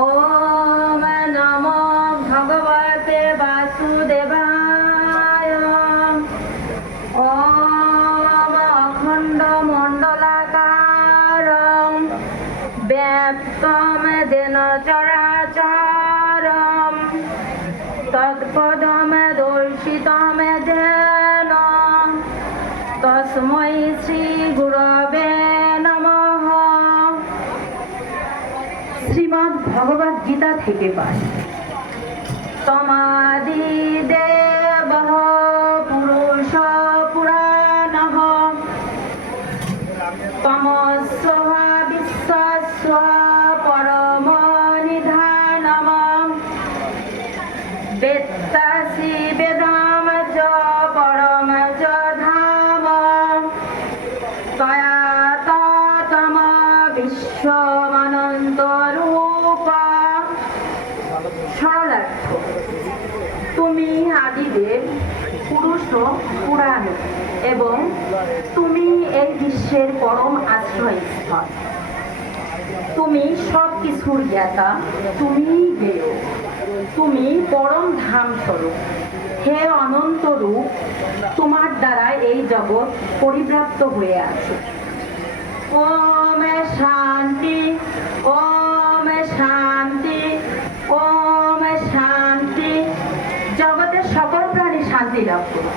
ওম নমো ভগবতে বাসুদেবায়। ওম অখণ্ড মণ্ডলাকারং ব্যাপ্তম যেন চরাচরম তৎপদম দর্শিতম যেন তস্मै শ্রী গুরবে নমঃ। শ্রীমদ্ ভগবদ গীতা থেকে পাঠ। তমাদি দেবঃ পুরুষ পুরাণঃ তমস্ব বিশ্বস্য পরম নিধানম বেত্তাসি বেদাম চ পরম চ ধাম তয়া ততম বিশ্বমনন্ত রূপ। সরলার্থ: তুমি আদিদেব, পুরুষ ও পুরাণ এবং তুমি এই বিশ্বের পরম আশ্রয়স্থল। তুমি সব কিছুর জ্ঞাতা, তুমি জ্ঞেয়, তুমি পরম ধাম স্বরূপ। হে অনন্ত রূপ, তোমার দ্বারা এই জগৎ পরিব্যাপ্ত হয়ে আছে। ওম শান্তি, ওম শান্তি, ওম শান্তি। জগতের সকল প্রাণী শান্তি লাভ করুক।